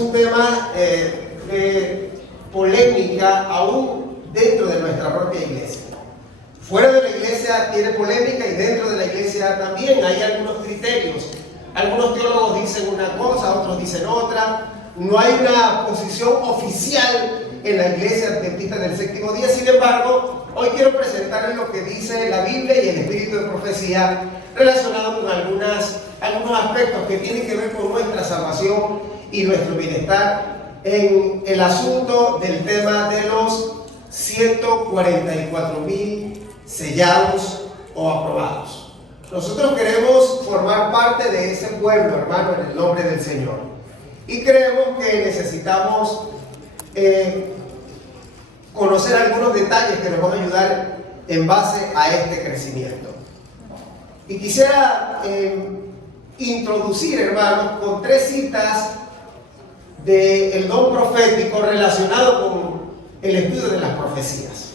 un tema de polémica aún dentro de nuestra propia iglesia. Fuera de la iglesia tiene polémica y dentro de la iglesia también hay algunos criterios. Algunos teólogos dicen una cosa, otros dicen otra. No hay una posición oficial en la iglesia adventista del séptimo día. Sin embargo, hoy quiero presentarles lo que dice la Biblia y el espíritu de profecía relacionado con algunos aspectos que tienen que ver con nuestra salvación y nuestro bienestar en el asunto del tema de los 144,000 sellados o aprobados. Nosotros queremos formar parte de ese pueblo, hermano, en el nombre del Señor. Y creemos que necesitamos conocer algunos detalles que nos van a ayudar en base a este crecimiento. Y quisiera introducir, hermanos, con 3 citas del don profético relacionado con el estudio de las profecías.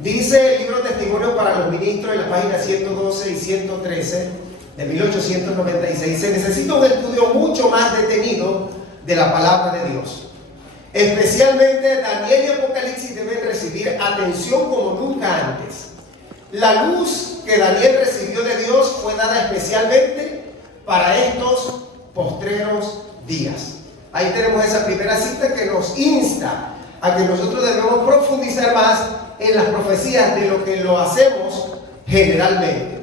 Dice el libro Testimonio para los Ministros en la página 112 y 113 de 1896, se necesita un estudio mucho más detenido de la palabra de Dios. Especialmente Daniel y Apocalipsis deben recibir atención como nunca antes. La luz que Daniel recibió de Dios fue dada especialmente para estos postreros días. Ahí tenemos esa primera cita que nos insta a que nosotros debemos profundizar más en las profecías de lo que lo hacemos generalmente.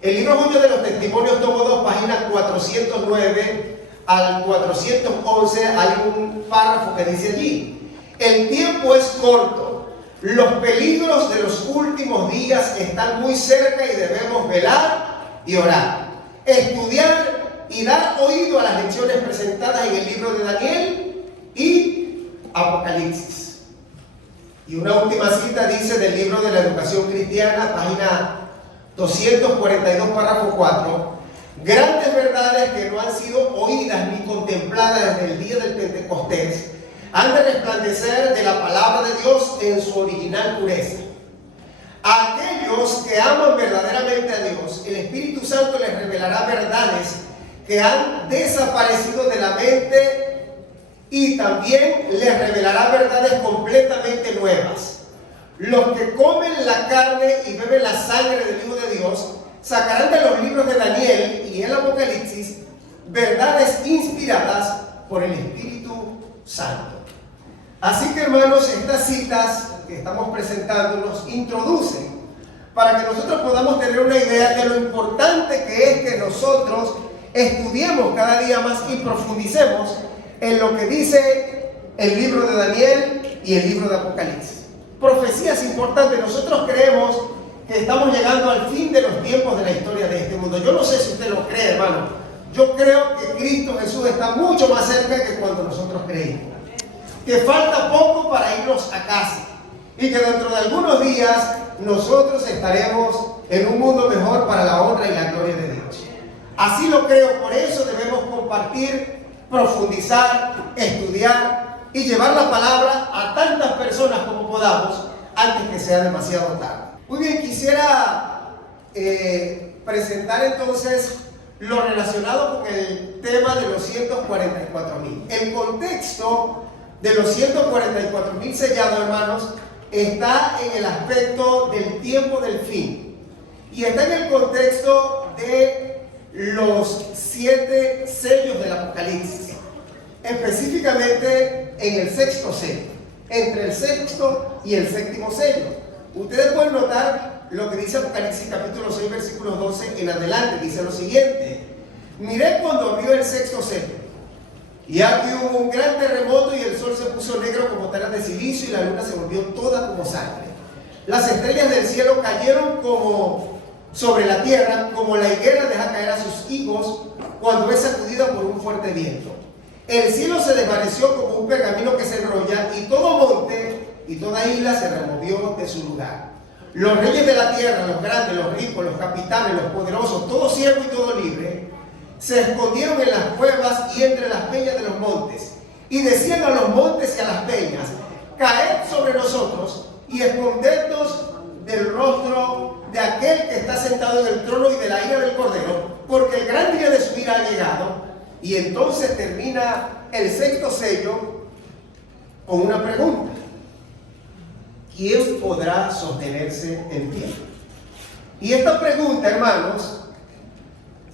El libro Julio de los Testimonios, tomo 2, páginas 409 al 411, hay un párrafo que dice allí: el tiempo es corto, los peligros de los últimos días están muy cerca y debemos velar y orar, estudiar y dar oído a las lecciones presentadas en el libro de Daniel y Apocalipsis. Y una última cita dice del libro de la Educación Cristiana, página 242, párrafo 4: grandes verdades que no han sido oídas ni contempladas desde el día del Pentecostés han de resplandecer de la palabra de Dios en su original pureza. A aquellos que aman verdaderamente a Dios, el Espíritu Santo les revelará verdades que han desaparecido de la mente y también les revelará verdades completamente nuevas. Los que comen la carne y beben la sangre del Hijo de Dios sacarán de los libros de Daniel y el Apocalipsis verdades inspiradas por el Espíritu Santo. Así que, hermanos, estas citas que estamos presentando nos introducen para que nosotros podamos tener una idea de lo importante que es que nosotros estudiemos cada día más y profundicemos en lo que dice el libro de Daniel y el libro de Apocalipsis. Profecías importantes. Nosotros creemos que estamos llegando al fin de los tiempos de la historia de este mundo. Yo no sé si usted lo cree, hermano. Yo creo que Cristo Jesús está mucho más cerca que cuando nosotros creímos. Que falta poco para irnos a casa. Y que dentro de algunos días nosotros estaremos en un mundo mejor para la honra y la gloria de Dios. Así lo creo. Por eso debemos compartir, profundizar, estudiar y llevar la palabra a tantas personas como podamos antes que sea demasiado tarde. Muy bien, quisiera presentar entonces lo relacionado con el tema de los 144,000. El contexto de los 144,000 sellados, hermanos, está en el aspecto del tiempo del fin. Y está en el contexto de los 7 sellos del Apocalipsis. Específicamente en el 6º sello. Entre el 6º y el 7º sello. Ustedes pueden notar lo que dice Apocalipsis capítulo 6, versículos 12 en adelante. Dice lo siguiente: miré cuando abrió el 6º sello, y aquí hubo un gran terremoto, y el sol se puso negro como telas de silicio, y la luna se volvió toda como sangre. Las estrellas del cielo cayeron como sobre la tierra, como la higuera deja caer a sus higos cuando es sacudida por un fuerte viento. El cielo se desvaneció como un pergamino que se enrolla, y todo monte y toda isla se removió de su lugar. Los reyes de la tierra, los grandes, los ricos, los capitanes, los poderosos, todo siervo y todo libre, se escondieron en las cuevas y entre las peñas de los montes, y decían a los montes y a las peñas: caed sobre nosotros y escondednos del rostro de aquel que está sentado en el trono y de la ira del Cordero, porque el gran día de su ira ha llegado, Y entonces termina el sexto sello con una pregunta: ¿quién podrá sostenerse en pie? Y esta pregunta, hermanos,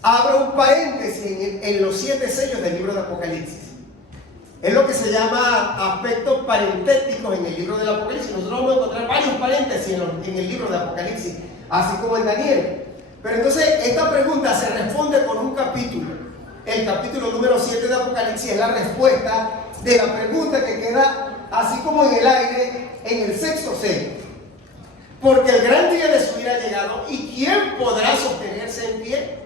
abre un paréntesis en los 7 sellos del libro de Apocalipsis. Es lo que se llama aspectos parentéticos en el libro del Apocalipsis. Nosotros vamos a encontrar varios paréntesis en el libro de Apocalipsis, así como en Daniel. Pero entonces esta pregunta se responde con un capítulo. El capítulo número 7 de Apocalipsis es la respuesta de la pregunta que queda así como en el aire en el sexto sello. Porque el gran día de su ira ha llegado, ¿y quién podrá sostenerse en pie?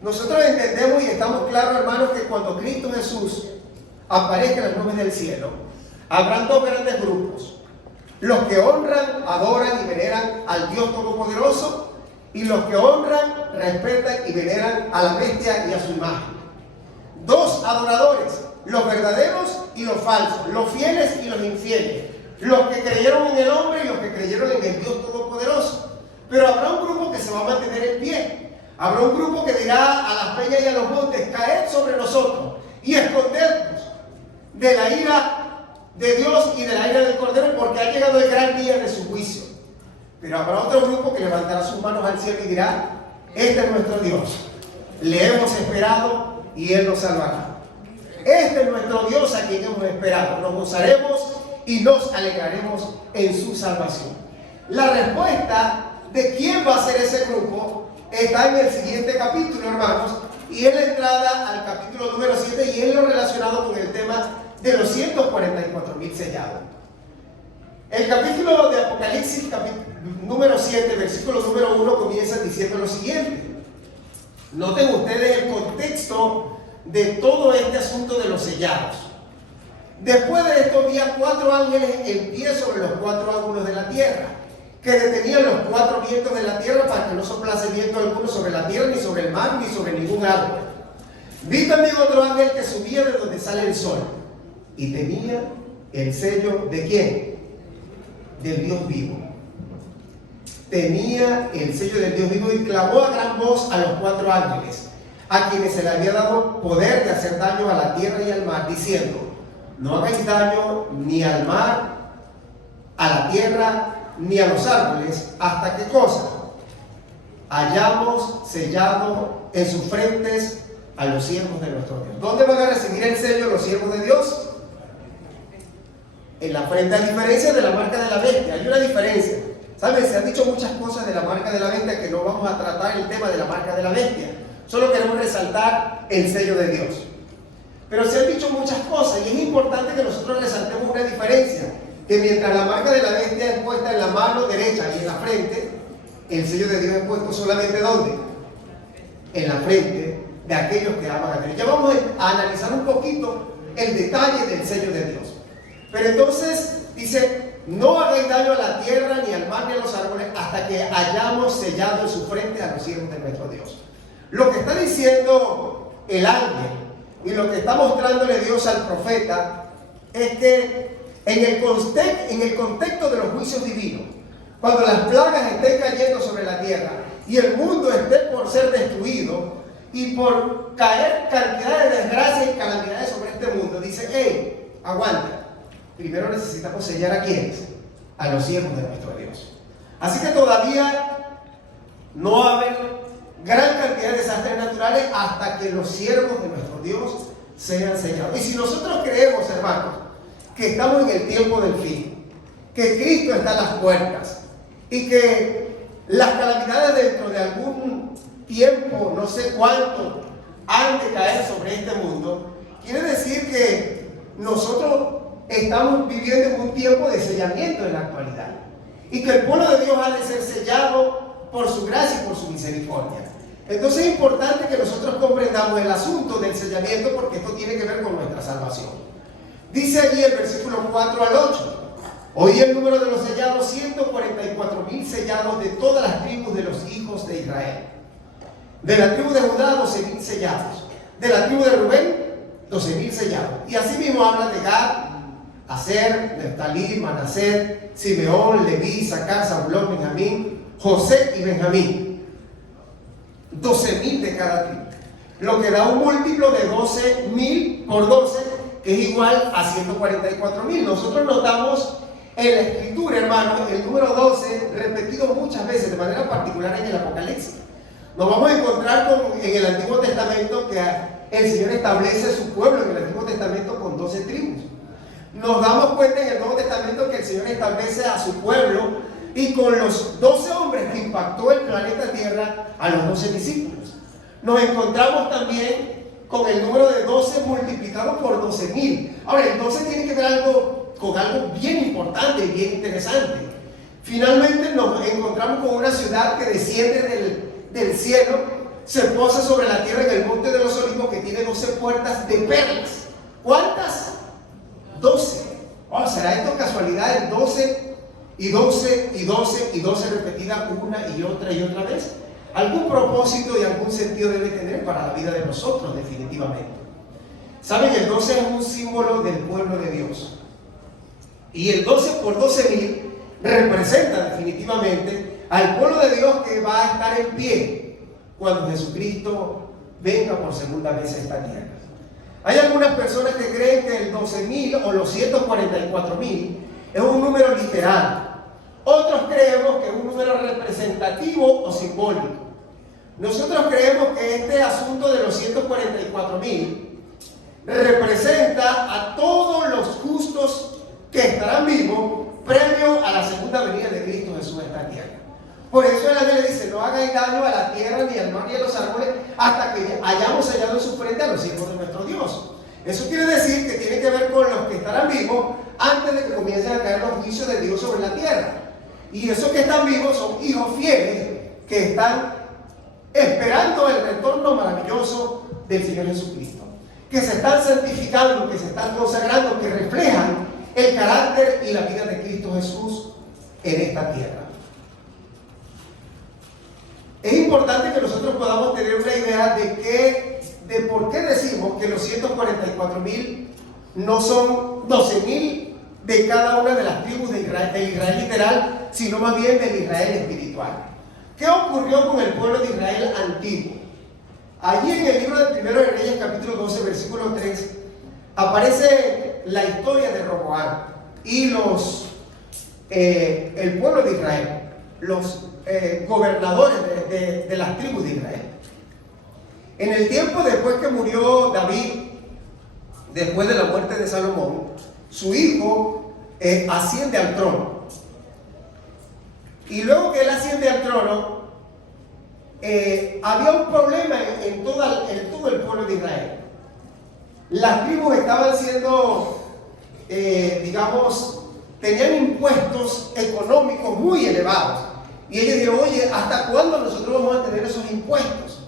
Nosotros entendemos y estamos claros, hermanos, que cuando Cristo Jesús aparezca en las nubes del cielo, habrán 2 grandes grupos: los que honran, adoran y veneran al Dios Todopoderoso, y los que honran, respetan y veneran a la bestia y a su imagen. 2 adoradores: los verdaderos y los falsos, los fieles y los infieles, los que creyeron en el hombre y los que creyeron en el Dios Todopoderoso. Pero habrá un grupo que se va a mantener en pie. Habrá un grupo que dirá a las peñas y a los montes: caed sobre nosotros y escondednos de la ira de Dios y de la ira del Cordero, porque ha llegado el gran día de su juicio. Pero habrá otro grupo que levantará sus manos al cielo y dirá: este es nuestro Dios, le hemos esperado y Él nos salvará. Este es nuestro Dios a quien hemos esperado, nos gozaremos y nos alegraremos en su salvación. La respuesta de quién va a ser ese grupo está en el siguiente capítulo, hermanos, y es la entrada al capítulo número 7, y es lo relacionado con el tema de los 144,000 sellados. El capítulo de Apocalipsis, número 7, versículo número 1, comienza diciendo lo siguiente. Noten ustedes el contexto de todo este asunto de los sellados. Después de esto había 4 ángeles en pie sobre los 4 ángulos de la tierra, que detenían los 4 vientos de la tierra para que no soplase viento alguno sobre la tierra, ni sobre el mar, ni sobre ningún árbol. Vi también otro ángel que subía de donde sale el sol, y tenía el sello ¿de quién? Del Dios vivo. Tenía el sello del Dios vivo y clamó a gran voz a los 4 ángeles, a quienes se le había dado poder de hacer daño a la tierra y al mar, diciendo: no hagáis daño ni al mar, a la tierra, ni a los árboles, hasta que cosa hayamos sellado en sus frentes a los siervos de nuestro Dios. ¿Dónde van a recibir el sello los siervos de Dios? En la frente, a diferencia de la marca de la bestia. Hay una diferencia. ¿Saben? Se han dicho muchas cosas de la marca de la bestia que no vamos a tratar el tema de la marca de la bestia. Solo queremos resaltar el sello de Dios. Pero se han dicho muchas cosas y es importante que nosotros resaltemos una diferencia. Que mientras la marca de la bestia es puesta en la mano derecha y en la frente, el sello de Dios es puesto solamente ¿dónde? En la frente de aquellos que aman a Dios. Ya vamos a analizar un poquito el detalle del sello de Dios. Pero entonces dice: no hagáis daño a la tierra, ni al mar, ni a los árboles, hasta que hayamos sellado en su frente a los siervos de nuestro Dios. Lo que está diciendo el ángel y lo que está mostrándole Dios al profeta es que en el contexto de los juicios divinos, cuando las plagas estén cayendo sobre la tierra y el mundo esté por ser destruido y por caer cantidad de desgracias y calamidades sobre este mundo, dice: hey, aguanta. Primero necesitamos sellar ¿a quiénes? A los siervos de nuestro Dios. Así que todavía no va a haber gran cantidad de desastres naturales hasta que los siervos de nuestro Dios sean sellados. Y si nosotros creemos, hermanos, que estamos en el tiempo del fin, que Cristo está a las puertas y que las calamidades dentro de algún tiempo, no sé cuánto, han de caer sobre este mundo, quiere decir que nosotros estamos viviendo en un tiempo de sellamiento en la actualidad y que el pueblo de Dios ha de ser sellado por su gracia y por su misericordia. Entonces es importante que nosotros comprendamos el asunto del sellamiento, porque esto tiene que ver con nuestra salvación. Dice allí el versículo 4 al 8: oí el número de los sellados, 144,000 sellados de todas las tribus de los hijos de Israel. De la tribu de Judá, 12,000 sellados. De la tribu de Rubén, 12,000 sellados. Y así mismo habla de Gad, Aser, Neftalí, Manasés, Simeón, Leví, Isaacar, Zabulón, Benjamín, José y Benjamín. 12,000 de cada tribu. lo que da un múltiplo de 12.000 por 12, que es igual a 144.000. Nosotros notamos en la Escritura, hermano, el número 12 repetido muchas veces, de manera particular en el Apocalipsis. Nos vamos a encontrar en el Antiguo Testamento que el Señor establece su pueblo en el Antiguo Testamento con 12 tribus. Nos damos cuenta en el Nuevo Testamento que el Señor establece a su pueblo y con los 12 hombres que impactó el planeta Tierra, a los 12 discípulos. Nos encontramos también con el número de 12 multiplicado por 12.000. Ahora, el 12 tiene que ver con algo bien importante y bien interesante. Finalmente nos encontramos con una ciudad que desciende del cielo, se posa sobre la tierra en el monte de los Olivos, que tiene 12 puertas de perlas. ¿Cuántas? 12. Oh, ¿será esto casualidad? 12 y 12 y 12 y 12 repetidas una y otra vez. Algún propósito y algún sentido debe tener para la vida de nosotros, definitivamente. Saben, el 12 es un símbolo del pueblo de Dios. Y el 12 por 12.000 representa definitivamente al pueblo de Dios que va a estar en pie cuando Jesucristo venga por segunda vez a esta tierra. Hay algunas personas que creen que el 12.000 o los 144.000 es un número literal. Otros creemos que es un número representativo o simbólico. Nosotros creemos que este asunto de los 144.000 representa a todos los justos que estarán vivos previo a la segunda venida de Cristo Jesús a esta tierra. Por eso el ángel dice: no hagáis daño a la tierra, ni al mar, ni a los árboles, hasta que hayamos hallado en su frente a los hijos de nuestro Dios. Eso quiere decir que tiene que ver con los que estarán vivos antes de que comiencen a caer los juicios de Dios sobre la tierra. Y esos que están vivos son hijos fieles que están esperando el retorno maravilloso del Señor Jesucristo, que se están santificando, que se están consagrando, que reflejan el carácter y la vida de Cristo Jesús en esta tierra. Es importante que nosotros podamos tener una idea de por qué decimos que los 144.000 no son 12.000 de cada una de las tribus de Israel literal, sino más bien del Israel espiritual. ¿Qué ocurrió con el pueblo de Israel antiguo? Allí en el libro del 1 de Reyes, capítulo 12, versículo 3, aparece la historia de Roboam y el pueblo de Israel, los gobernadores de las tribus de Israel. En el tiempo después que murió David, después de la muerte de Salomón, su hijo asciende al trono. Y luego que él asciende al trono, había un problema en todo el pueblo de Israel. Las tribus estaban siendo, tenían impuestos económicos muy elevados. Y ellos dijeron: oye, ¿hasta cuándo nosotros vamos a tener esos impuestos?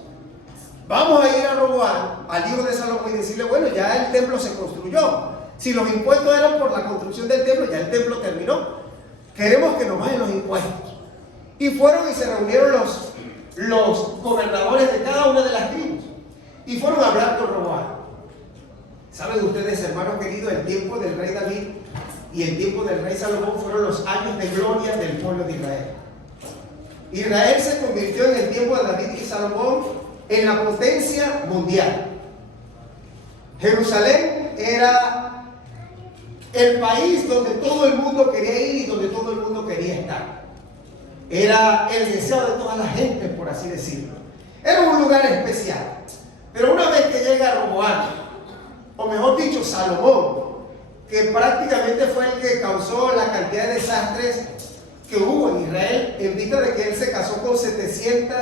Vamos a ir a Roboam, al hijo de Salomón, y decirle: bueno, ya el templo se construyó. Si los impuestos eran por la construcción del templo, ya el templo terminó. Queremos que nos bajen los impuestos. Y fueron y se reunieron los gobernadores de cada una de las tribus. Y fueron a hablar con Roboam. ¿Saben ustedes, hermanos queridos, el tiempo del rey David y el tiempo del rey Salomón fueron los años de gloria del pueblo de Israel? Israel se convirtió en el tiempo de David y Salomón en la potencia mundial. Jerusalén era el país donde todo el mundo quería ir y donde todo el mundo quería estar. Era el deseo de toda la gente, por así decirlo. Era un lugar especial. Pero una vez que llega Roboam, o mejor dicho, Salomón, que prácticamente fue el que causó la cantidad de desastres que hubo en Israel, en vista de que él se casó con 700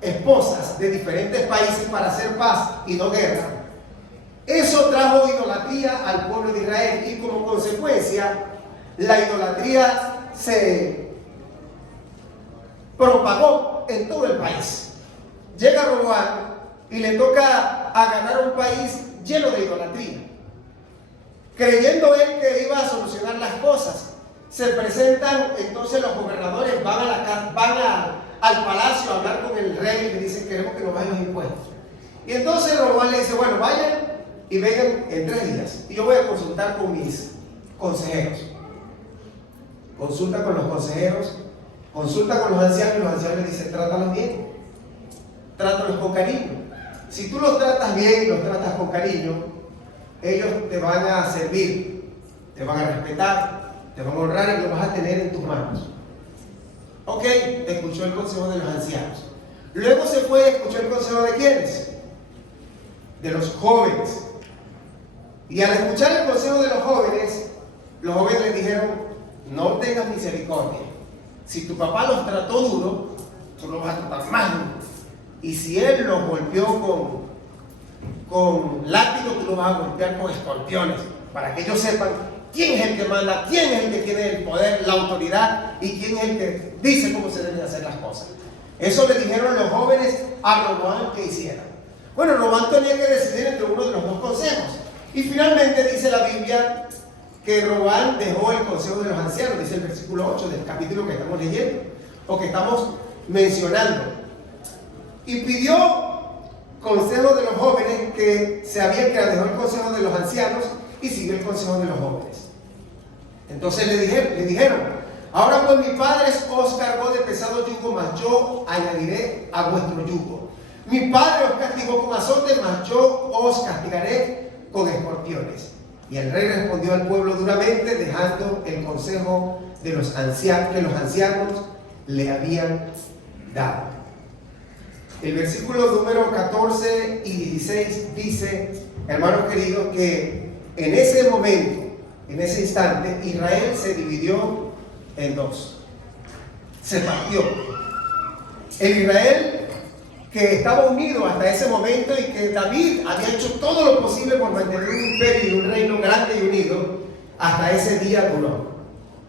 esposas de diferentes países para hacer paz y no guerra. Eso trajo idolatría al pueblo de Israel y como consecuencia la idolatría se propagó en todo el país. Llega Roboam y le toca a ganar un país lleno de idolatría, creyendo él que iba a solucionar las cosas. Se presentan entonces los gobernadores, van al palacio a hablar con el rey y le dicen: queremos que nos bajen los impuestos. Y entonces Roboam le dice: bueno, vayan y vengan en 3 días y yo voy a consultar con mis consejeros. Consulta con los consejeros, consulta con los ancianos, y los ancianos le dicen: trátalos bien, trátalos con cariño, Si tú los tratas bien, los tratas con cariño, ellos te van a servir, te van a respetar, te van a honrar y lo vas a tener en tus manos. Ok, escuchó el consejo de los ancianos. Luego se fue y escuchó el consejo de ¿quiénes? De los jóvenes. Y al escuchar el consejo de los jóvenes le dijeron, no tengas misericordia. Si tu papá los trató duro, tú los vas a tratar más duro. Y si él los golpeó con látigo, tú los vas a golpear con escorpiones, para que ellos sepan quién es el que manda, quién es el que tiene el poder, la autoridad, y quién es el que dice cómo se deben hacer las cosas. Eso le dijeron los jóvenes a Roboam que hiciera. Bueno, Roboam tenía que decidir entre uno de los dos consejos. Y finalmente dice la Biblia que Roboam dejó el consejo de los ancianos, dice el versículo 8 del capítulo que estamos leyendo, o que estamos mencionando. Y pidió consejo de los jóvenes que dejó el consejo de los ancianos y siguió el consejo de los jóvenes. Entonces le dijeron, ahora pues mi padre os cargó de pesado yugo, mas yo añadiré a vuestro yugo. Mi padre os castigó con azote, mas yo os castigaré con escorpiones. Y el rey respondió al pueblo duramente, dejando el consejo de los ancianos que los ancianos le habían dado. El versículo número 14 y 16 dice, hermanos queridos, que en ese momento, en ese instante, Israel se dividió en dos. Se partió. El Israel que estaba unido hasta ese momento y que David había hecho todo lo posible por mantener un imperio y un reino grande y unido, hasta ese día duró.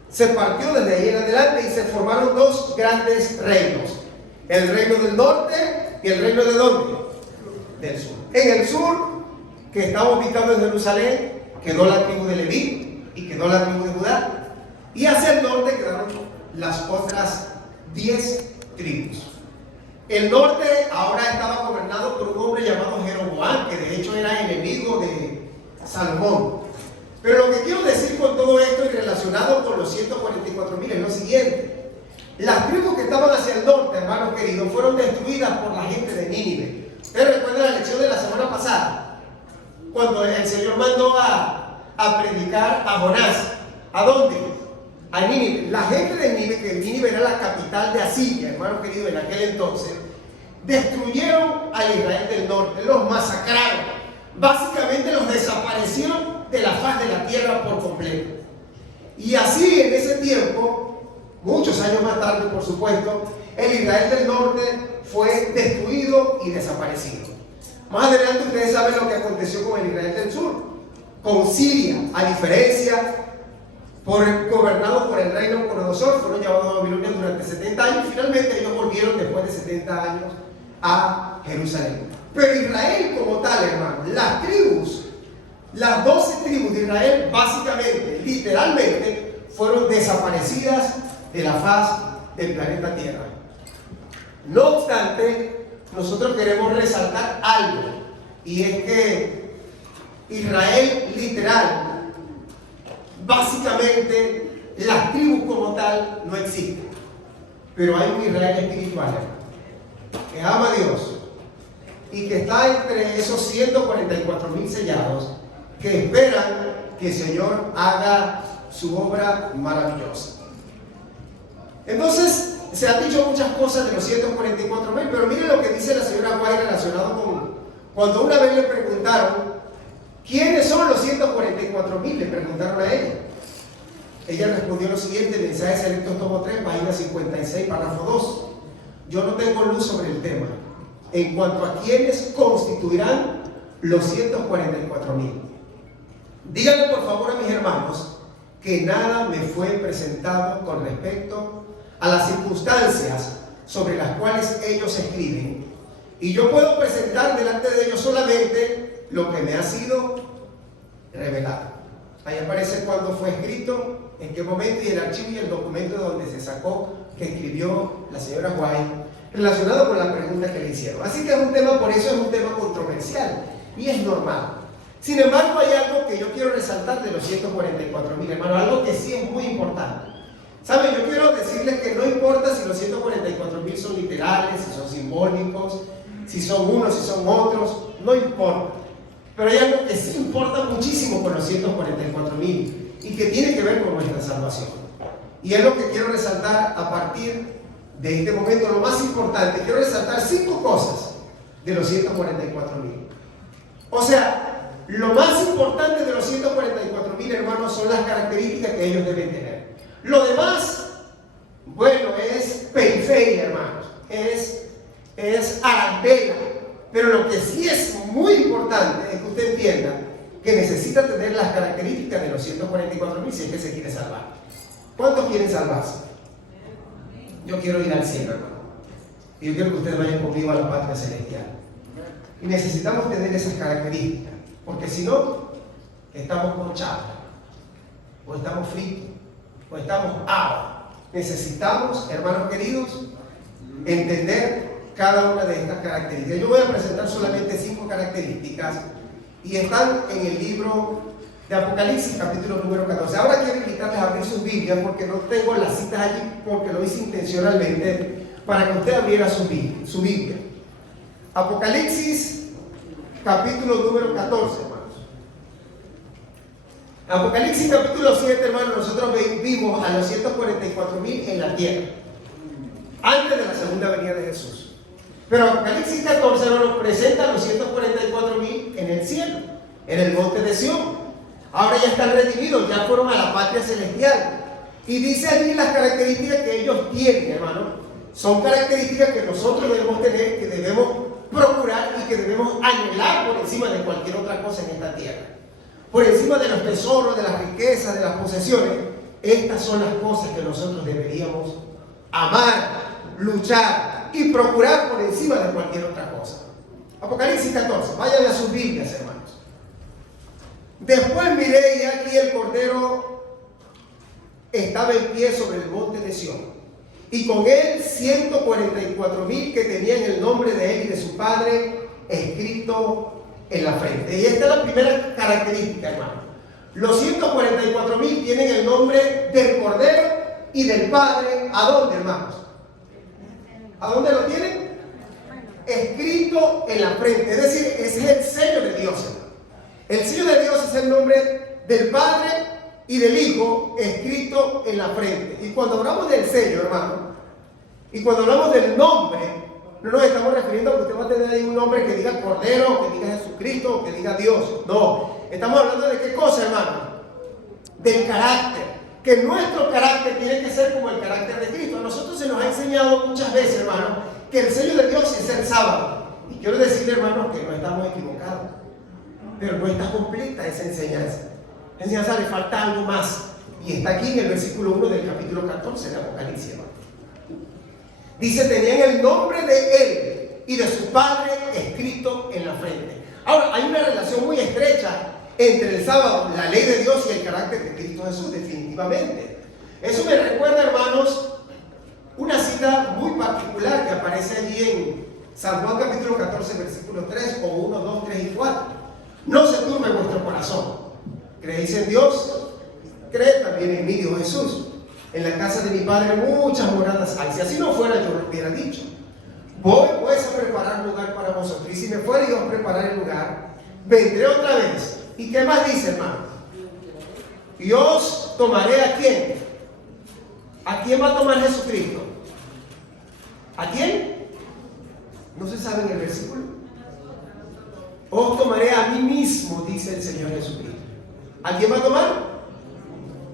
Se partió desde ahí en adelante y se formaron dos grandes reinos. El reino del norte y el reino de ¿dónde? Del sur. En el sur, que estaba ubicado en Jerusalén, quedó la tribu de Leví y quedó la tribu de Judá. Y hacia el norte quedaron las otras 10 tribus. El norte ahora estaba gobernado por un hombre llamado Jeroboam, que de hecho era enemigo de Salomón. Pero lo que quiero decir con todo esto y relacionado con los 144,000 es lo siguiente. Las tribus que estaban hacia el norte, hermanos queridos, fueron destruidas por la gente de Nínive. ¿Ustedes recuerdan la lección de la semana pasada? Cuando el Señor mandó a predicar a Jonás. ¿A dónde? A Nínive. La gente de Nínive, que Nínive era la capital de Asiria, hermanos queridos, en aquel entonces, destruyeron al Israel del norte, los masacraron, básicamente los desaparecieron de la faz de la tierra por completo. Y así en ese tiempo, muchos años más tarde por supuesto, el Israel del norte fue destruido y desaparecido. Más adelante ustedes saben lo que aconteció con el Israel del sur, con Siria, a diferencia, gobernado por el reino Nabucodonosor, fueron llevados a Babilonia durante 70 años y finalmente ellos volvieron después de 70 años a Jerusalén. Pero Israel como tal, hermano, las tribus, las 12 tribus de Israel, básicamente, literalmente, fueron desaparecidas de la faz del planeta Tierra. No obstante, nosotros queremos resaltar algo, y es que Israel literal, básicamente, las tribus como tal no existen. Pero hay un Israel espiritual que ama a Dios y que está entre esos 144,000 sellados que esperan que el Señor haga su obra maravillosa. Entonces, se han dicho muchas cosas de los 144,000, pero miren lo que dice la señora Guay relacionado con cuando una vez le preguntaron ¿quiénes son los 144,000? Le preguntaron a ella. Ella respondió lo siguiente, mensajes selectos tomo 3, página 56, párrafo 2. Yo no tengo luz sobre el tema en cuanto a quiénes constituirán los 144,000. Díganle por favor a mis hermanos que nada me fue presentado con respecto a las circunstancias sobre las cuales ellos escriben, y yo puedo presentar delante de ellos solamente lo que me ha sido revelado. Ahí aparece cuándo fue escrito, en qué momento y el archivo y el documento donde se sacó, que escribió la señora White, relacionado con la pregunta que le hicieron. Así que es un tema, por eso es un tema controversial y es normal. Sin embargo, hay algo que yo quiero resaltar de los 144,000, hermanos, algo que sí es muy importante. ¿Saben? Yo quiero decirles que no importa si los 144,000 son literales, si son simbólicos, si son unos, si son otros, no importa. Pero hay algo que sí importa muchísimo con los 144,000 y que tiene que ver con nuestra salvación. Y es lo que quiero resaltar a partir de este momento, lo más importante. Quiero resaltar 5 cosas de los 144,000. O sea, lo más importante de los 144,000 hermanos son las características que ellos deben tener. Lo demás, bueno, es periferia, hermanos, es arandela. Pero lo que sí es muy importante es que usted entienda que necesita tener las características de los 144,000 si es que se quiere salvar. ¿Cuántos quieren salvarse? Yo quiero ir al cielo, hermano. Y yo quiero que ustedes vayan conmigo a la patria celestial. Y necesitamos tener esas características, porque si no, estamos ponchados, o estamos fritos, o estamos agua. Necesitamos, hermanos queridos, entender cada una de estas características. Yo voy a presentar solamente 5 características y están en el libro de Apocalipsis, capítulo número 14. Ahora quiero invitarles a abrir sus Biblias porque no tengo las citas allí, porque lo hice intencionalmente para que usted abriera su Biblia. Apocalipsis, capítulo número 14, hermanos. Apocalipsis, capítulo 7, hermanos, nosotros vimos a los 144,000 en la tierra, antes de la segunda venida de Jesús. Pero Apocalipsis 14, hermanos, presenta a los 144,000 en el cielo, en el monte de Sión. Ahora ya están redimidos, ya fueron a la patria celestial. Y dice allí las características que ellos tienen, hermanos. Son características que nosotros debemos tener, que debemos procurar y que debemos anhelar por encima de cualquier otra cosa en esta tierra. Por encima de los tesoros, de las riquezas, de las posesiones. Estas son las cosas que nosotros deberíamos amar, luchar y procurar por encima de cualquier otra cosa. Apocalipsis 14, vayan a sus Biblias, hermanos. Después miré y aquí el Cordero estaba en pie sobre el monte de Sión, y con él 144,000 que tenían el nombre de él y de su padre escrito en la frente. Y esta es la primera característica, hermano. Los 144,000 tienen el nombre del Cordero y del Padre. ¿A dónde, hermanos? ¿A dónde lo tienen? Escrito en la frente. Es decir, ese es el sello de Dios, hermano. El sello de Dios es el nombre del Padre y del Hijo escrito en la frente. Y cuando hablamos del sello, hermano, y cuando hablamos del nombre, no nos estamos refiriendo a que usted va a tener ahí un nombre que diga Cordero, que diga Jesucristo, que diga Dios. No, estamos hablando de qué cosa, hermano. Del carácter. Que nuestro carácter tiene que ser como el carácter de Cristo. A nosotros se nos ha enseñado muchas veces, hermano, que el sello de Dios es el sábado. Y quiero decirle, hermano, que no estamos equivocados. Pero no está completa esa enseñanza. La enseñanza le falta algo más. Y está aquí en el versículo 1 del capítulo 14 de Apocalipsis, hermano. Dice, tenían el nombre de él y de su padre escrito en la frente. Ahora, hay una relación muy estrecha entre el sábado, la ley de Dios y el carácter de Cristo Jesús, definitivamente. Eso me recuerda, hermanos, una cita muy particular que aparece allí en San Juan capítulo 14, versículos 3, o 1, 2, 3 y 4. No se turbe vuestro corazón. ¿Creéis en Dios? Creed también en mí, dijo Jesús. En la casa de mi Padre muchas moradas hay. Si así no fuera, yo lo hubiera dicho. Voy pues a preparar lugar para vosotros. Y si me fuera yo a preparar el lugar, vendré otra vez. ¿Y qué más dice, hermano? Y os tomaré ¿a quién? ¿A quién va a tomar Jesucristo? ¿A quién? ¿No se sabe en el versículo? Os tomaré a mí mismo, dice el Señor Jesucristo. ¿A quién va a tomar?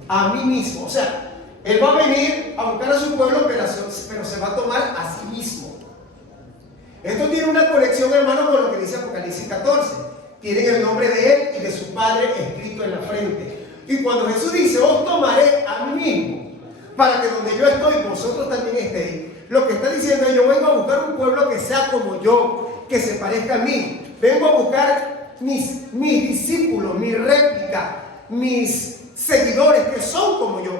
A mí mismo. O sea, Él va a venir a buscar a su pueblo, pero se va a tomar a sí mismo. Esto tiene una conexión, hermano, con lo que dice Apocalipsis 14. Tienen el nombre de él y de su padre escrito en la frente. Y cuando Jesús dice, os tomaré a mí mismo, para que donde yo estoy, vosotros también estéis, lo que está diciendo es, yo vengo a buscar un pueblo que sea como yo, que se parezca a mí. Vengo a buscar mis discípulos, mi réplica, mis seguidores que son como yo.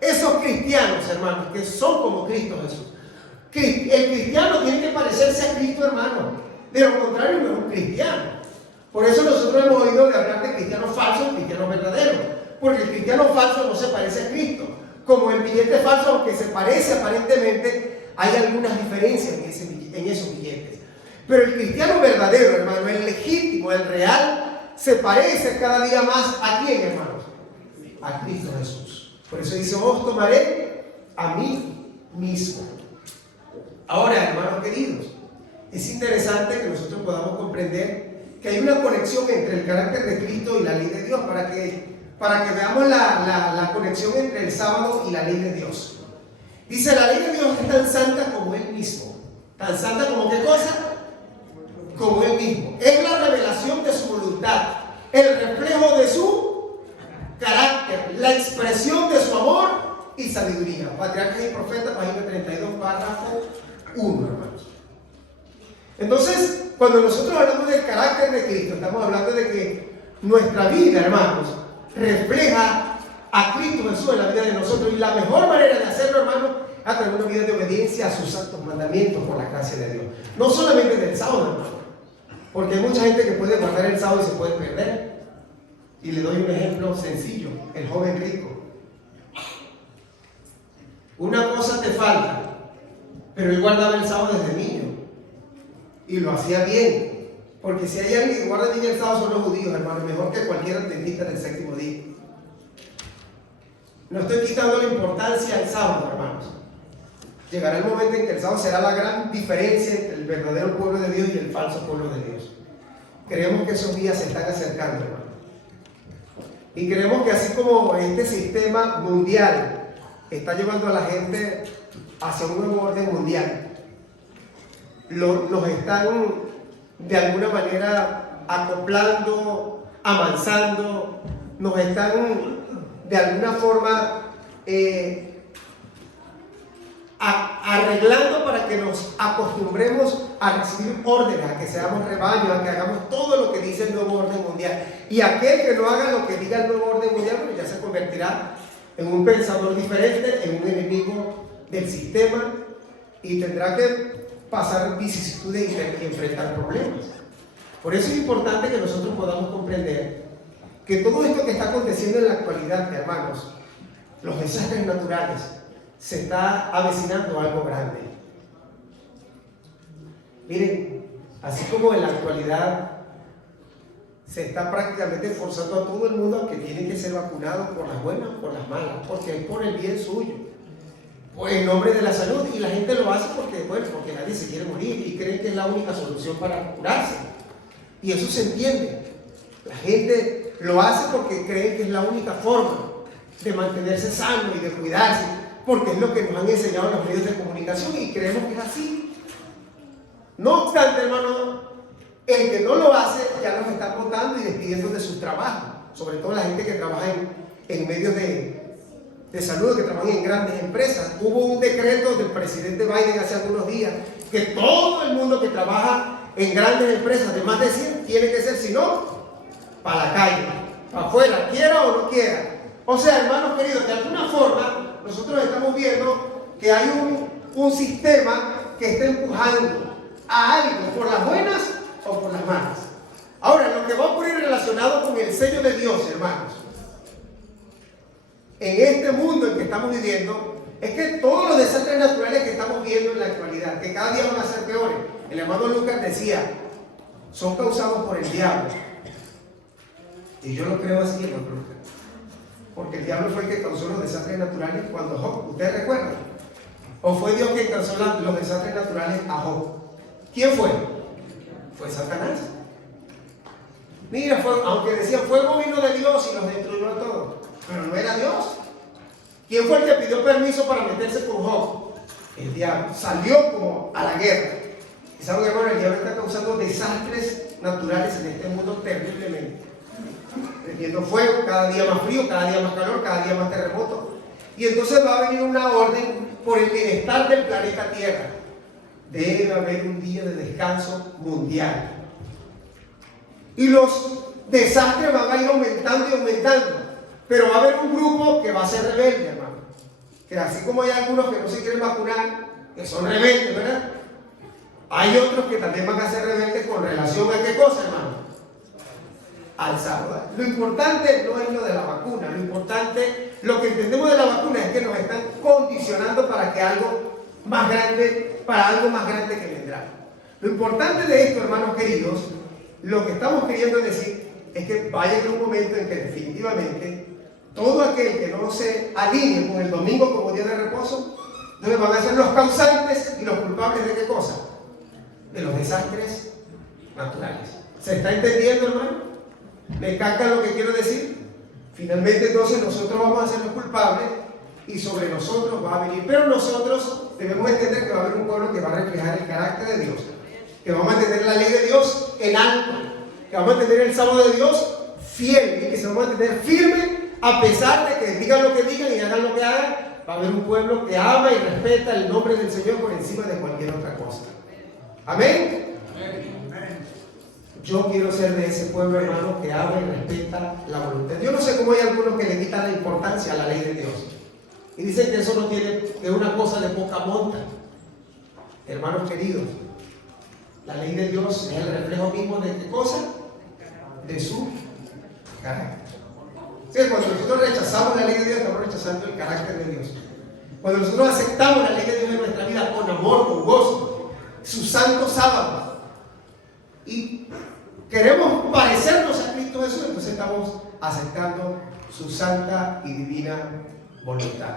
Esos cristianos, hermanos, que son como Cristo Jesús. El cristiano tiene que parecerse a Cristo, hermano. De lo contrario, no es un cristiano. Por eso nosotros hemos oído de hablar de cristianos falsos y cristianos verdaderos. Porque el cristiano falso no se parece a Cristo. Como el billete falso, aunque se parece aparentemente, hay algunas diferencias en esos billetes. Pero el cristiano verdadero, hermano, el legítimo, el real, se parece cada día más ¿a quién, hermanos? A Cristo Jesús. Por eso dice, os tomaré a mí mismo. Ahora, hermanos queridos, es interesante que nosotros podamos comprender que hay una conexión entre el carácter de Cristo y la ley de Dios, para que veamos la conexión entre el sábado y la ley de Dios. Dice, la ley de Dios es tan santa como Él mismo. ¿Tan santa como qué cosa? Como Él mismo. Es la revelación de su voluntad, el reflejo de su carácter, la expresión de su amor y sabiduría. Patriarcas y Profetas, página 32, párrafo 1, hermanos. Entonces, cuando nosotros hablamos del carácter de Cristo, estamos hablando de que nuestra vida, hermanos, refleja a Cristo Jesús en la vida de nosotros, y la mejor manera de hacerlo, hermanos, es a tener una vida de obediencia a sus santos mandamientos por la gracia de Dios. No solamente del sábado, hermano, porque hay mucha gente que puede guardar el sábado y se puede perder. Y le doy un ejemplo sencillo: el joven rico. Una cosa te falta, pero él guardaba el sábado desde niño y lo hacía bien, porque si hay alguien que guarda bien el sábado son los judíos, hermano, mejor que cualquier adventista del séptimo día. No estoy quitando la importancia al sábado, hermanos. Llegará el momento en que el sábado será la gran diferencia entre el verdadero pueblo de Dios y el falso pueblo de Dios. Creemos que esos días se están acercando, hermano. Y creemos que así como este sistema mundial está llevando a la gente hacia un nuevo orden mundial, nos están de alguna manera acoplando, avanzando, nos están de alguna forma arreglando para que nos acostumbremos a recibir órdenes, a que seamos rebaño, a que hagamos todo lo que dice el nuevo orden mundial. Y aquel que no haga lo que diga el nuevo orden mundial, pues ya se convertirá en un pensador diferente, en un enemigo del sistema, y tendrá que pasar vicisitudes y enfrentar problemas. Por eso es importante que nosotros podamos comprender que todo esto que está aconteciendo en la actualidad, hermanos, los desastres naturales, se está avecinando algo grande. Miren, así como en la actualidad se está prácticamente forzando a todo el mundo a que tiene que ser vacunado por las buenas o por las malas, porque es por el bien suyo, o en nombre de la salud, y la gente lo hace porque, bueno, porque nadie se quiere morir y creen que es la única solución para curarse, y eso se entiende. La gente lo hace porque creen que es la única forma de mantenerse sano y de cuidarse, porque es lo que nos han enseñado los medios de comunicación y creemos que es así. No obstante, hermano, el que no lo hace ya los está votando y despidiendo de sus trabajos, sobre todo la gente que trabaja en medios de salud, que trabajan en grandes empresas. Hubo un decreto del presidente Biden hace algunos días que todo el mundo que trabaja en grandes empresas de más de 100 tiene que ser, si no, para la calle, para afuera, quiera o no quiera. O sea, hermanos queridos, de alguna forma nosotros estamos viendo que hay un sistema que está empujando a algo por las buenas o por las malas. Ahora, lo que va a ocurrir relacionado con el sello de Dios, hermanos, en este mundo en que estamos viviendo, es que todos los desastres naturales que estamos viendo en la actualidad, que cada día van a ser peores, el hermano Lucas decía, son causados por el diablo. Y yo lo creo así, hermano Lucas, porque el diablo fue el que causó los desastres naturales cuando Job, ¿ustedes recuerdan? ¿O fue Dios quien causó los desastres naturales a Job? ¿Quién fue? Fue Satanás. Mira, aunque decían fuego vino de Dios y los destruyó a todos, pero no era Dios. ¿Quién fue el que pidió permiso para meterse con Job? El diablo. Salió como a la guerra. Y saben, hermano, el diablo está causando desastres naturales en este mundo terriblemente. Prendiendo fuego, cada día más frío, cada día más calor, cada día más terremoto. Y entonces va a venir una orden por el bienestar del planeta Tierra. Debe haber un día de descanso mundial. Y los desastres van a ir aumentando y aumentando. Pero va a haber un grupo que va a ser rebelde, hermano. Que así como hay algunos que no se quieren vacunar, que son rebeldes, ¿verdad? Hay otros que también van a ser rebeldes con relación a qué cosa, hermano. Al sábado. Lo importante no es lo de la vacuna, lo importante, lo que entendemos de la vacuna es que nos están condicionando para que algo más grande que vendrá. Lo importante de esto, hermanos queridos, lo que estamos queriendo decir es que va a llegar un momento en que definitivamente todo aquel que no se alinee con el domingo como día de reposo, entonces van a ser los causantes y los culpables de qué cosa? De los desastres naturales. ¿Se está entendiendo, hermano? ¿Me capta lo que quiero decir? Finalmente entonces nosotros vamos a ser los culpables y sobre nosotros va a venir. Pero nosotros debemos entender que va a haber un pueblo que va a reflejar el carácter de Dios, que vamos a tener la ley de Dios en alto, que vamos a tener el sábado de Dios fiel y que se vamos a tener firme a pesar de que digan lo que digan y hagan lo que hagan. Va a haber un pueblo que ama y respeta el nombre del Señor por encima de cualquier otra cosa. Amén. Yo quiero ser de ese pueblo, hermano, que ama y respeta la voluntad. Yo no sé cómo hay algunos que le quitan la importancia a la ley de Dios y dicen que eso no tiene, que es una cosa de poca monta. Hermanos queridos, la ley de Dios es el reflejo mismo de qué cosa? De su carácter. Sí, cuando nosotros rechazamos la ley de Dios, estamos rechazando el carácter de Dios. Cuando nosotros aceptamos la ley de Dios en nuestra vida con amor, con gozo, su santo sábado, y queremos parecernos a Cristo Jesús, entonces estamos aceptando su santa y divina voluntad.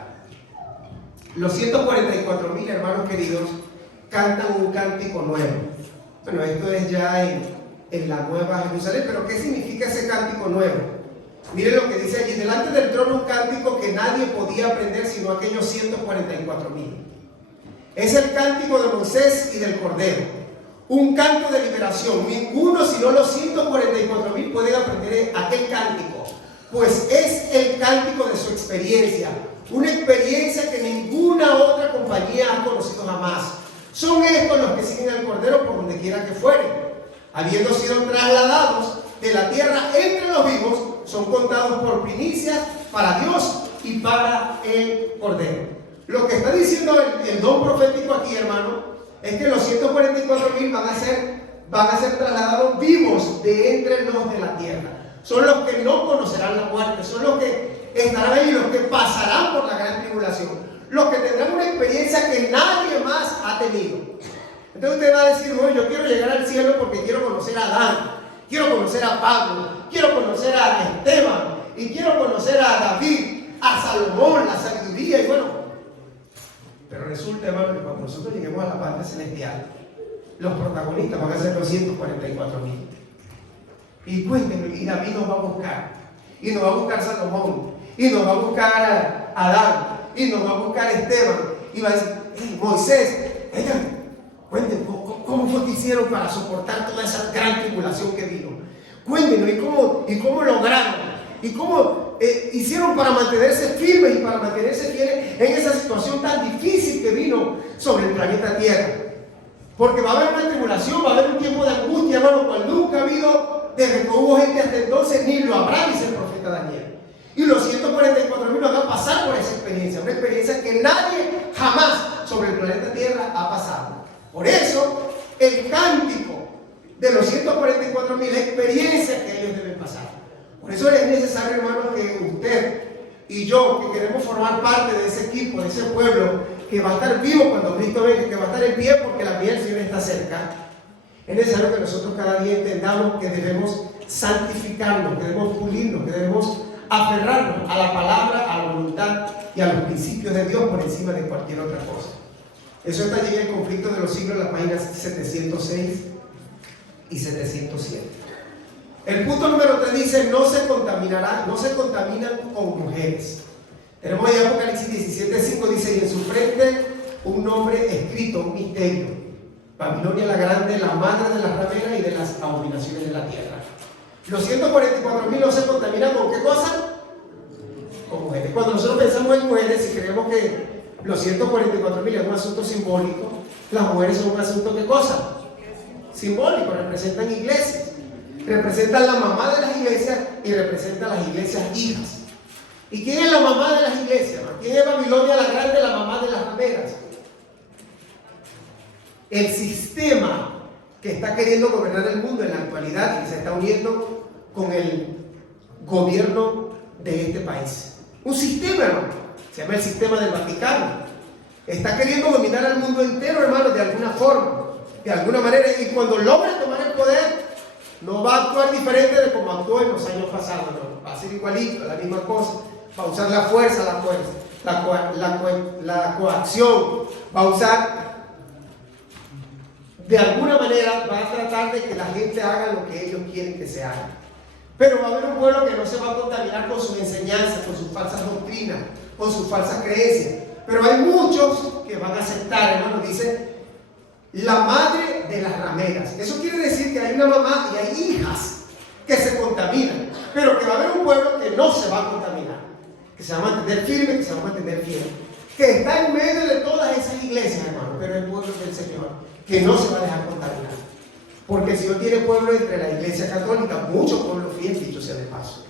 Los 144,000 hermanos queridos cantan un cántico nuevo. Bueno, esto es ya en la Nueva Jerusalén, pero ¿qué significa ese cántico nuevo? Miren lo que dice allí: delante del trono un cántico que nadie podía aprender sino aquellos 144,000. Es el cántico de Moisés y del Cordero, un canto de liberación. Ninguno sino los 144,000 pueden aprender aquel cántico, pues es el cántico de su experiencia, una experiencia que ninguna otra compañía ha conocido jamás. Son estos los que siguen al Cordero por donde quiera que fueren, habiendo sido trasladados de la tierra entre los vivos, son contados por primicias para Dios y para el Cordero. Lo que está diciendo el don profético aquí, hermano, es que los 144,000 van a ser trasladados vivos de entre los de la tierra. Son los que no conocerán la muerte, son los que estarán ahí, los que pasarán por la gran tribulación, los que tendrán una experiencia que nadie más ha tenido. Entonces usted va a decir: bueno, yo quiero llegar al cielo porque quiero conocer a Adán, quiero conocer a Pablo, quiero conocer a Esteban, y quiero conocer a David, a Salomón, la sabiduría, y bueno. Pero resulta, hermano, que cuando nosotros lleguemos a la patria celestial, los protagonistas van a ser los 144,000. Y cuéntenme, y David nos va a buscar, y nos va a buscar Salomón, y nos va a buscar a Adán, y nos va a buscar Esteban, y va a decir: hey, Moisés, cuéntenme, ¿cómo fue que hicieron para soportar toda esa gran tribulación que vino? Cuéntenos, ¿y cómo lograron? ¿Y cómo hicieron para mantenerse firmes y para mantenerse fieles en esa situación tan difícil que vino sobre el planeta Tierra? Porque va a haber una tribulación, va a haber un tiempo de angustia, hermano, cual nunca ha habido desde que hubo gente hasta entonces, ni lo habrá, dice el profeta Daniel. Y los 144,000 van a pasar por esa experiencia, una experiencia que nadie jamás sobre el planeta Tierra ha pasado. Por eso, el cántico de los 144,000, la experiencia que ellos deben pasar. Por eso es necesario, hermano, que usted y yo, que queremos formar parte de ese equipo, de ese pueblo, que va a estar vivo cuando Cristo venga, que va a estar en pie porque la venida del Señor está cerca, es necesario que nosotros cada día entendamos que debemos santificarnos, que debemos pulirnos, que debemos aferrarnos a la palabra, a la voluntad y a los principios de Dios por encima de cualquier otra cosa. Eso está allí en el conflicto de los siglos, en las páginas 706 y 707. El punto número 3 dice: no se contaminan con mujeres. Tenemos ahí Apocalipsis 17:5, dice: y en su frente un nombre escrito, un misterio: Babilonia la grande, la madre de las rameras y de las abominaciones de la tierra. Los 144,000 no se contaminan con ¿qué cosa? Con mujeres. Cuando nosotros pensamos en mujeres y creemos que los 144,000 es un asunto simbólico, las mujeres son un asunto ¿qué cosa? Simbólico. Representan iglesias, representan la mamá de las iglesias y representan las iglesias hijas. ¿Y quién es la mamá de las iglesias? ¿Quién es Babilonia la grande, la mamá de las rameras? El sistema que está queriendo gobernar el mundo en la actualidad y que se está uniendo con el gobierno de este país. Un sistema, hermano, se llama el sistema del Vaticano. Está queriendo dominar al mundo entero, hermano, de alguna forma. de alguna manera, y cuando logre tomar el poder, no va a actuar diferente de como actuó en los años pasados, no, va a ser igualito, la misma cosa, va a usar la fuerza, la coacción, va a usar, de alguna manera, va a tratar de que la gente haga lo que ellos quieren que se haga. Pero va a haber un pueblo que no se va a contaminar con sus enseñanzas, con sus falsas doctrinas, con sus falsas creencias. Pero hay muchos que van a aceptar, hermano, dice, la madre de las rameras. Eso quiere decir que hay una mamá y hay hijas que se contaminan, pero que va a haber un pueblo que no se va a contaminar, que se va a mantener firme, que se va a mantener fiel, que está en medio de todas esas iglesias, hermano, pero el pueblo del Señor, que no se va a dejar contaminar. Porque el Señor tiene pueblo entre la iglesia católica, muchos pueblos fieles, dicho sea de paso.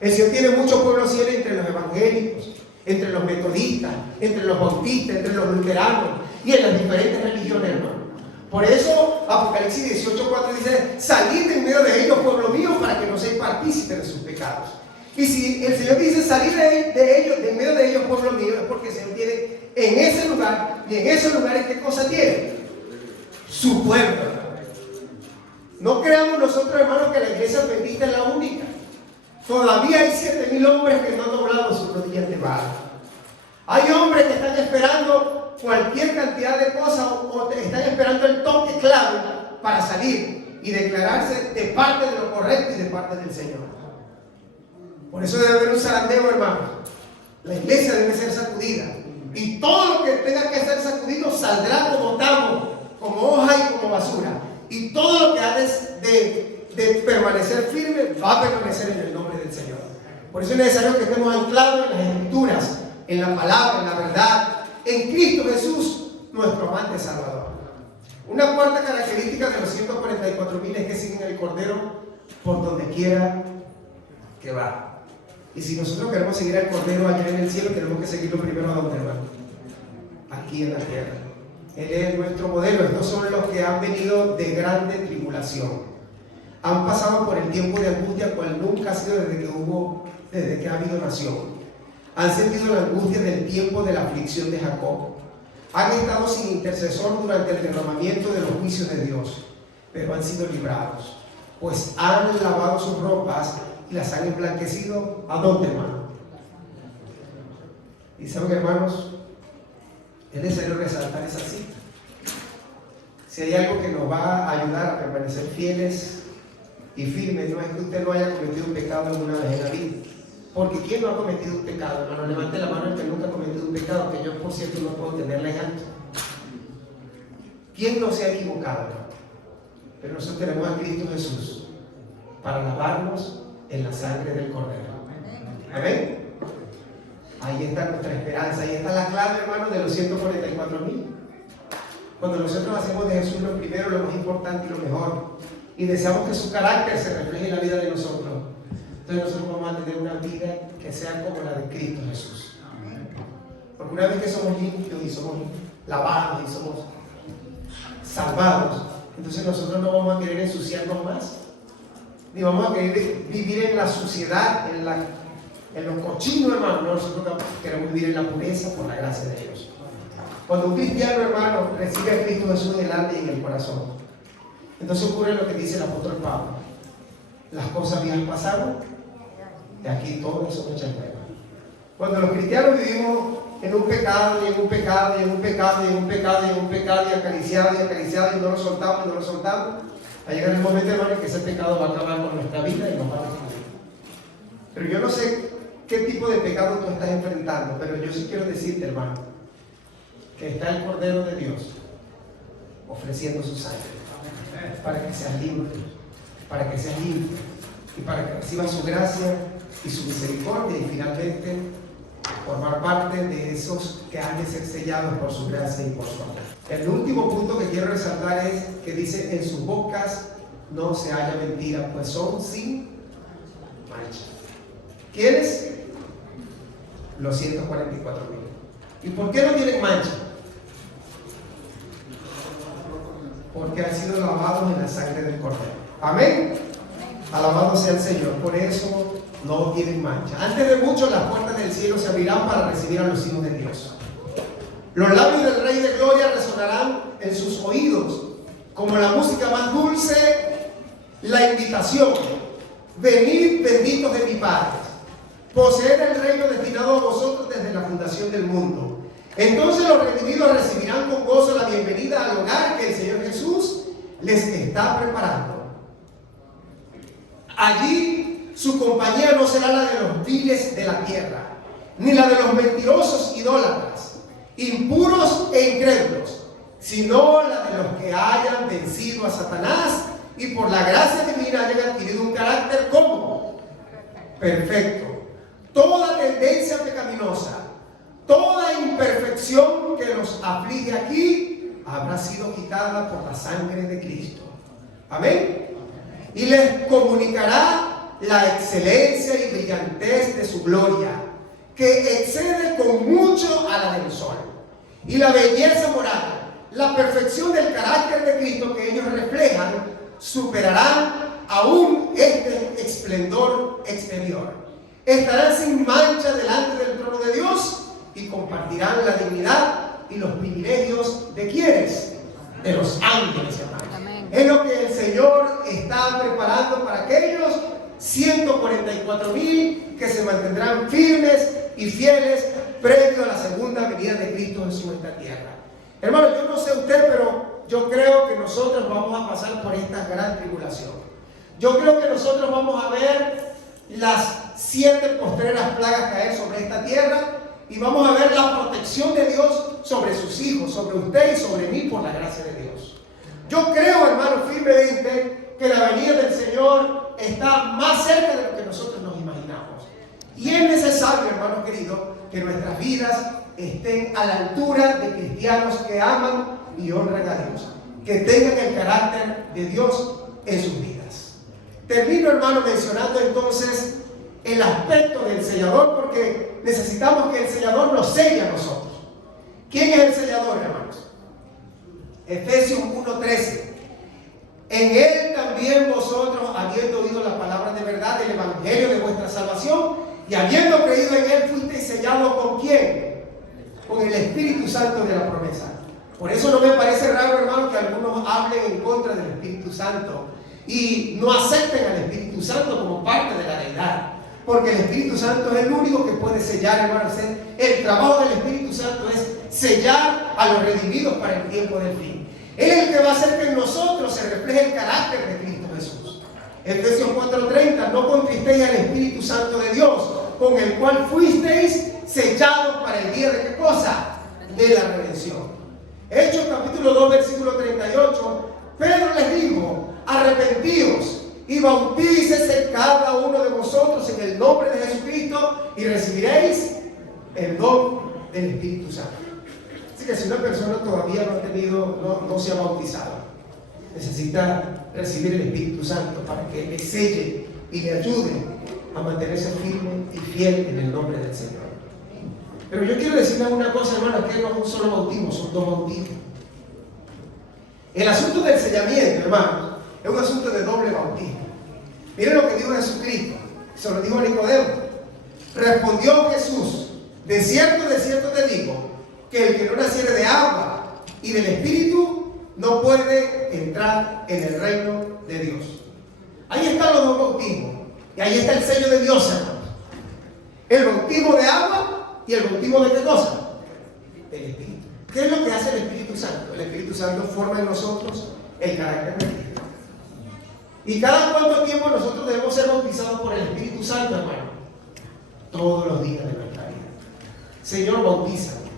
El Señor tiene muchos pueblos fieles entre los evangélicos, entre los metodistas, entre los bautistas, entre los luteranos y en las diferentes religiones, hermano. Por eso Apocalipsis 18:4 dice, salid de en medio de ellos, pueblo mío, para que no seáis partícipes de sus pecados. Y si el Señor dice salir de ellos, de en medio de ellos, pueblo mío, es porque el Señor tiene en ese lugar, y en esos lugares, ¿qué cosa tiene? Su pueblo. No creamos nosotros, hermanos, que la iglesia adventista es la única. Todavía hay 7,000 hombres que no han doblado sus rodillas de barro. Hay hombres que están esperando cualquier cantidad de cosas o están esperando el toque clave para salir y declararse de parte de lo correcto y de parte del Señor. Por eso debe haber un zarandeo, hermanos. La iglesia debe ser sacudida. Y todo lo que tenga que ser sacudido saldrá como tamo, como hoja y como basura. Y todo lo que ha de permanecer firme va a permanecer en el nombre del Señor. Por eso es necesario que estemos anclados en las Escrituras, en la palabra, en la verdad, en Cristo Jesús, nuestro amante Salvador. Una cuarta característica de los 144,000 es que siguen el Cordero por donde quiera que va. Y si nosotros queremos seguir al Cordero allá en el cielo, tenemos que seguirlo primero a donde, hermano, aquí en la tierra. Él es nuestro modelo. Estos son los que han venido de grande tribulación. Han pasado por el tiempo de angustia, cual nunca ha sido desde que ha habido nación. Han sentido la angustia del tiempo de la aflicción de Jacob. Han estado sin intercesor durante el derramamiento de los juicios de Dios, pero han sido librados, pues han lavado sus ropas y las han emblanquecido. ¿A dónde, hermano? Y saben, hermanos, es necesario resaltar esa cita. Si hay algo que nos va a ayudar a permanecer fieles y firmes, no es que usted no haya cometido un pecado alguna vez en la vida. Porque ¿quién no ha cometido un pecado, hermano? Levante la mano el que nunca ha cometido un pecado, que yo, por cierto, no puedo tenerle en alto. ¿Quién no se ha equivocado, hermano? Pero nosotros tenemos a Cristo Jesús para lavarnos en la sangre del Cordero. Amén. Ahí está nuestra esperanza, ahí está la clave, hermano, de los 144,000. Cuando nosotros hacemos de Jesús lo primero, lo más importante y lo mejor, y deseamos que su carácter se refleje en la vida de nosotros, entonces nosotros vamos a tener una vida que sea como la de Cristo Jesús. Porque una vez que somos limpios y somos lavados y somos salvados, entonces nosotros no vamos a querer ensuciarnos más, ni vamos a querer vivir en la suciedad, en los cochinos, hermano. Nosotros queremos vivir en la pureza por la gracia de Dios. Cuando un cristiano, hermano, recibe a Cristo Jesús en el alma y en el corazón, entonces ocurre lo que dice el apóstol Pablo: las cosas viejas pasaron, de aquí todo eso hechas nuevas. Cuando los cristianos vivimos en un pecado, y en un pecado, y en un pecado, y en un pecado, y en un pecado, y acariciado, y no lo soltamos, y no lo soltamos, va a llegar el momento, hermano, en que ese pecado va a acabar con nuestra vida y nos va a destruir. Pero yo no sé qué tipo de pecado tú estás enfrentando, pero yo sí quiero decirte, hermano, que está el Cordero de Dios ofreciendo su sangre para que seas libre, para que seas limpio y para que recibas su gracia y su misericordia y finalmente formar parte de esos que han de ser sellados por su gracia y por su amor. El último punto que quiero resaltar es que dice: en sus bocas no se halla mentira, pues son sin mancha. ¿Quiénes? Los 144,000. ¿Y por qué no tienen mancha? Porque han sido lavados en la sangre del Cordero. Amén. Alabado sea el Señor. Por eso no tienen mancha. Antes de mucho, las puertas del cielo se abrirán para recibir a los hijos de Dios. Los labios del Rey de Gloria resonarán en sus oídos como la música más dulce, la invitación: venid benditos de mi Padre, poseed el reino destinado a vosotros desde la fundación del mundo. Entonces los redimidos recibirán con gozo la bienvenida al hogar que el Señor Jesús les está preparando. Allí su compañía no será la de los viles de la tierra, ni la de los mentirosos idólatras, impuros e incrédulos, sino la de los que hayan vencido a Satanás y por la gracia divina hayan adquirido un carácter como perfecto. Toda tendencia pecaminosa, toda imperfección que nos aflige aquí habrá sido quitada por la sangre de Cristo. Amén. Y les comunicará la excelencia y brillantez de su gloria, que excede con mucho a la del sol, y la belleza moral, la perfección del carácter de Cristo que ellos reflejan, superarán aún este esplendor exterior. Estarán sin mancha delante del trono de Dios y compartirán la dignidad y los privilegios de quienes, de los ángeles, hermanos. Es lo que el Señor está preparando para aquellos 144,000 que se mantendrán firmes y fieles previo a la segunda venida de Cristo Jesús en esta tierra. Hermano, yo no sé usted, pero yo creo que nosotros vamos a pasar por esta gran tribulación. Yo creo que nosotros vamos a ver las 7 postreras plagas caer sobre esta tierra y vamos a ver la protección de Dios sobre sus hijos, sobre usted y sobre mí por la gracia de Dios. Yo creo, hermano, firmemente que la venida del Señor está más cerca de lo que nosotros nos imaginamos. Y es necesario, hermano querido, que nuestras vidas estén a la altura de cristianos que aman y honran a Dios, que tengan el carácter de Dios en sus vidas. Termino, hermano, mencionando entonces el aspecto del sellador, porque necesitamos que el sellador nos selle a nosotros. ¿Quién es el sellador, hermanos? Efesios 1:13. En él también vosotros, habiendo oído la palabra de verdad del evangelio de vuestra salvación, y habiendo creído en él, fuisteis sellados ¿con quién? Con el Espíritu Santo de la promesa. Por eso no me parece raro, hermano, que algunos hablen en contra del Espíritu Santo y no acepten al Espíritu Santo como parte de la deidad. Porque el Espíritu Santo es el único que puede sellar, hermano. El trabajo del Espíritu Santo es sellar a los redimidos para el tiempo del fin. Él es el que va a hacer que en nosotros se refleje el carácter de Cristo Jesús. Efesios 4:30, no contristéis al Espíritu Santo de Dios, con el cual fuisteis sellados para el día de ¿qué cosa? De la redención. Hechos capítulo 2, versículo 38, Pedro les dijo: arrepentíos y bautícese cada uno de vosotros en el nombre de Jesucristo y recibiréis el don del Espíritu Santo. Así que si una persona todavía no se ha bautizado, necesita recibir el Espíritu Santo para que le selle y le ayude a mantenerse firme y fiel en el nombre del Señor. Pero yo quiero decirles una cosa, hermano, que no es un solo bautismo, son 2 bautismos. El asunto del sellamiento, hermano, es un asunto de doble bautismo. Miren lo que dijo Jesucristo, se lo dijo a Nicodemo. Respondió Jesús: de cierto te digo, que el que no naciere de agua y del Espíritu no puede entrar en el reino de Dios. Ahí están los 2 bautismos. Y ahí está el sello de Dios, hermano. El bautismo de agua y el bautismo de ¿qué cosa? Del Espíritu. ¿Qué es lo que hace el Espíritu Santo? El Espíritu Santo forma en nosotros el carácter de Cristo. ¿Y cada cuánto tiempo nosotros debemos ser bautizados por el Espíritu Santo, hermano? Todos los días de nuestra vida. Señor, bautízame.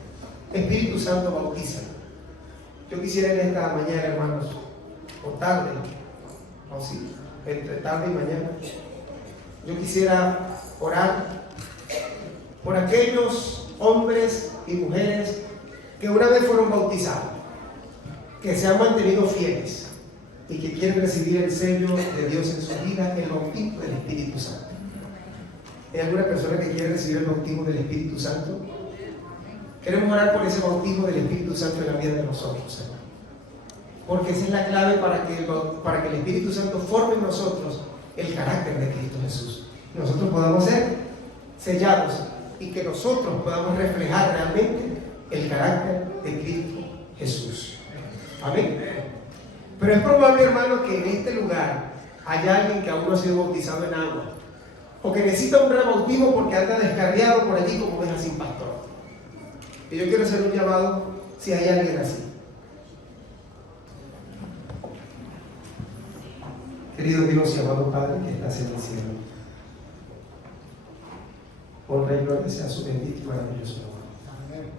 Espíritu Santo, bautízame. Yo quisiera en esta mañana, hermanos, o tarde, o sí, entre tarde y mañana, yo quisiera orar por aquellos hombres y mujeres que una vez fueron bautizados, que se han mantenido fieles y que quieren recibir el sello de Dios en su vida, el bautismo del Espíritu Santo. ¿Hay alguna persona que quiere recibir el bautismo del Espíritu Santo? Queremos orar por ese bautismo del Espíritu Santo en la vida de nosotros, hermano. Porque esa es la clave para que el Espíritu Santo forme en nosotros el carácter de Cristo Jesús. Y nosotros podamos ser sellados y que nosotros podamos reflejar realmente el carácter de Cristo Jesús. Amén. Pero es probable, hermano, que en este lugar haya alguien que aún no ha sido bautizado en agua, o que necesita un rebautismo porque anda descarriado por allí como oveja sin pastor. Y yo quiero hacer un llamado si hay alguien así. Querido Dios y amado Padre que estás en el cielo, honra y gloria sea su bendito y maravilloso nombre.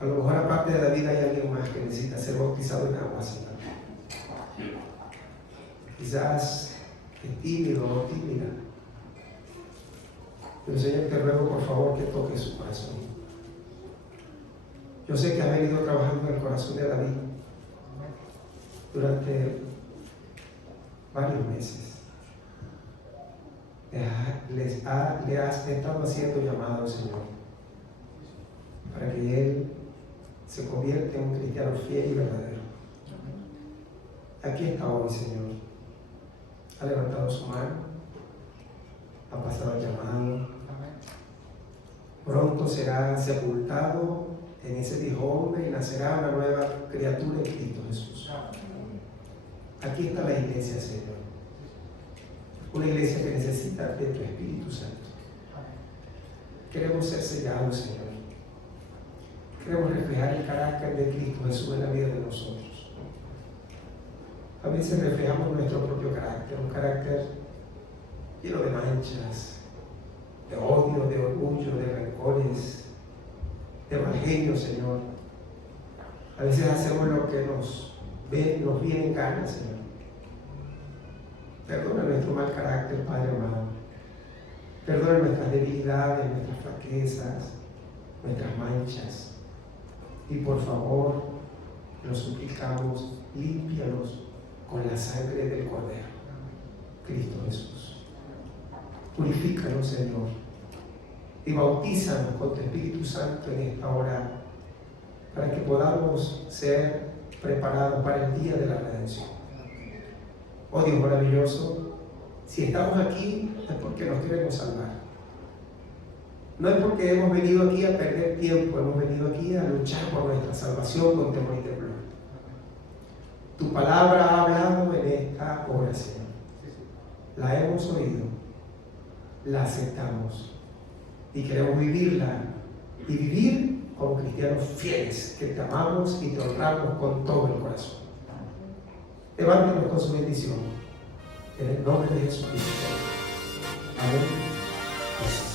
A lo mejor aparte de David hay alguien más que necesita ser bautizado en agua, Señor. Quizás es tímido o tímida. Pero Señor, te ruego por favor que toques su corazón. Yo sé que has venido trabajando en el corazón de David durante varios meses. Le has estado haciendo llamado, Señor, para que él se convierta en un cristiano fiel y verdadero. Aquí está hoy, Señor. Ha levantado su mano, ha pasado el llamado. Pronto será sepultado en ese viejo hombre y nacerá una nueva criatura en Cristo Jesús. Aquí está la iglesia, Señor. Una iglesia que necesita de tu Espíritu Santo. Queremos ser sellados, Señor. Queremos reflejar el carácter de Cristo Jesús en la vida de nosotros. A veces reflejamos nuestro propio carácter, un carácter lleno de manchas, de odio, de orgullo, de rencores, de mal genio, Señor. A veces hacemos lo que nos viene en gana, Señor. Perdona nuestro mal carácter, Padre amado. Perdona nuestras debilidades, nuestras flaquezas, nuestras manchas. Y por favor, nos suplicamos, límpialos con la sangre del Cordero, Cristo Jesús. Purifícanos, Señor, y bautízanos con tu Espíritu Santo en esta hora, para que podamos ser preparados para el día de la redención. Oh Dios maravilloso, si estamos aquí es porque nos queremos salvar. No es porque hemos venido aquí a perder tiempo, hemos venido aquí a luchar por nuestra salvación con temor y temblor. Tu palabra ha hablado en esta hora, Señor. La hemos oído, la aceptamos y queremos vivirla y vivir como cristianos fieles, que te amamos y te honramos con todo el corazón. Levántanos con su bendición. En el nombre de Jesucristo. Amén.